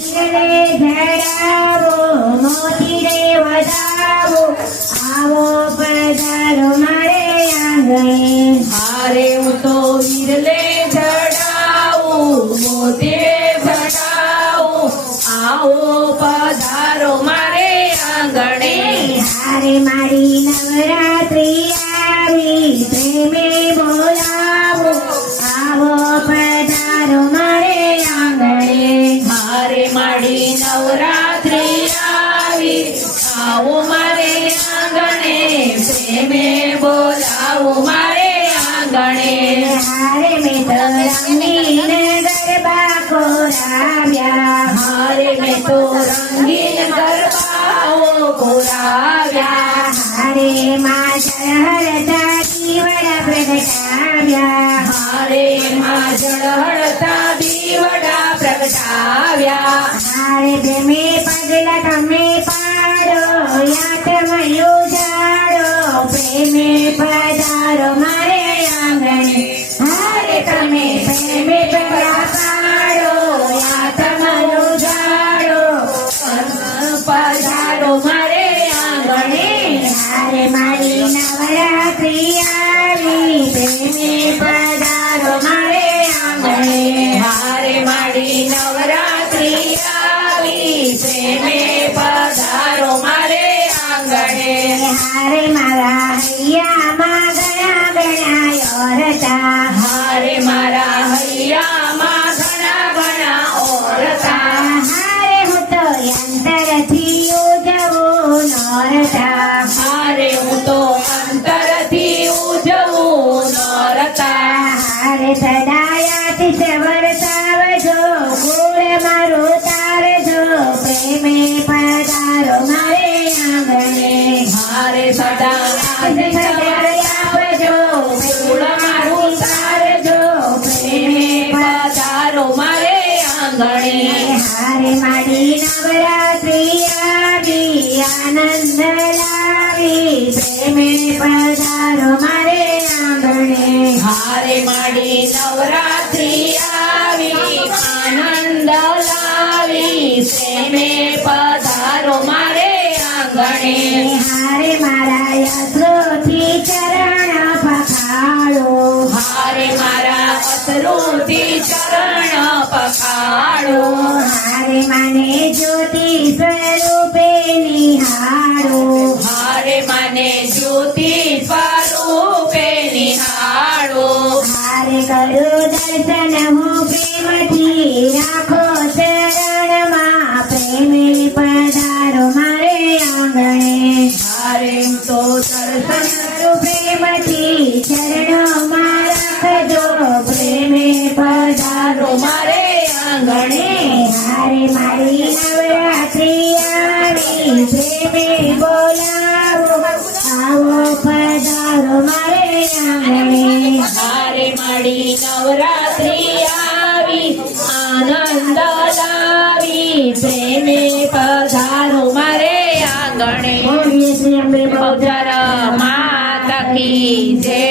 વીરલે જડાવો મોતી રે વધાવો આવો પધારો મારે આંગણે હારે હું તો વીરલે જડાવું મોતી જડાવું આવો પધારો મારે આંગણે હારે મારી નવરાત્રી આવી પ્રેમે બોલાવો આવો પધારો મારે આંગણે મારે માડી નવરાત્રી આવી આવો મારે આંગણે પ્રેમે બોલાવો મારે આંગણે હારે મેં તો રંગીન ગરબા કોરાવ્યા હારે મેં તો રંગીન ગરબાઓ બોલાવ્યા હારે માં ઝળહળતા દીવડા પ્રગટાવ્યા હારે માં ઝળહળતા દીવડા પ્રગટાવ્યા હારે પ્રેમે પગલા તમે પાડો યાતમયો જાડો પ્રેમે પધારો મારે આંગણે હારે તમે પ્રેમે પગલા પાડો યાતમયો જાડો પધારો મારે આંગણે હારે મારી નવરાત્રી આવી પ્રેમે પધારો મારે આંગણે હારે માડી નવરાત્રી આવી પ્રેમે પધારો મારે આંગણે હારે મારા હૈયામાં ઘણા ઘણા ઓરતા હારે મારા હૈયામાં ઘણા ઘણા ઓરતા હારે હું તો અંતરથી ઉજવું નોરતા હારે હું તો અંતરથી ઉજવું નોરતા હારે સદાયાથી સવરતાવજો કુળ મારું તારજો પ્રેમે પધારો મારે આંગણે હારે સદા સદાયાવજો ફૂલ મારું તારજો પ્રેમે પધારો મારે આંગણે હારે મારી નવરાત્રી આવી આનંદ લાવી પ્રેમે પધારો મારે આંગણે હારે માડી નવરાત્રી આવી આનંદ લાવી પ્રેમે પધારો મારે આંગણે હારે મારા યત્રોથી ચરણ પખાડો હારે મારા અસરોથી ચરણ પખાડો હારે મને જ્યોતિ સ્વરૂપે નિહાળો હારે મને જ્યોતિ સ્વરૂપે નિહાળો હારે કરું દર્શન હું પ્રેમથી રાખો ચરણમાં પ્રેમે પધારો મારે આંગણે હારે હું તો દર્શન કરું પ્રેમથી ચરણોમાં રાખજો પ્રેમે પધારો મારે આંગણે હારે મારી નવરાત્રી આવી પ્રેમે બોલાવો આવો પધારો મારે આંગણે હારે માડી નવરાત્રી આવી આનંદ લાવી પ્રેમે પધારો મારે આંગણે બોલીએ શ્રી અંબે બહુચર માતા કી જય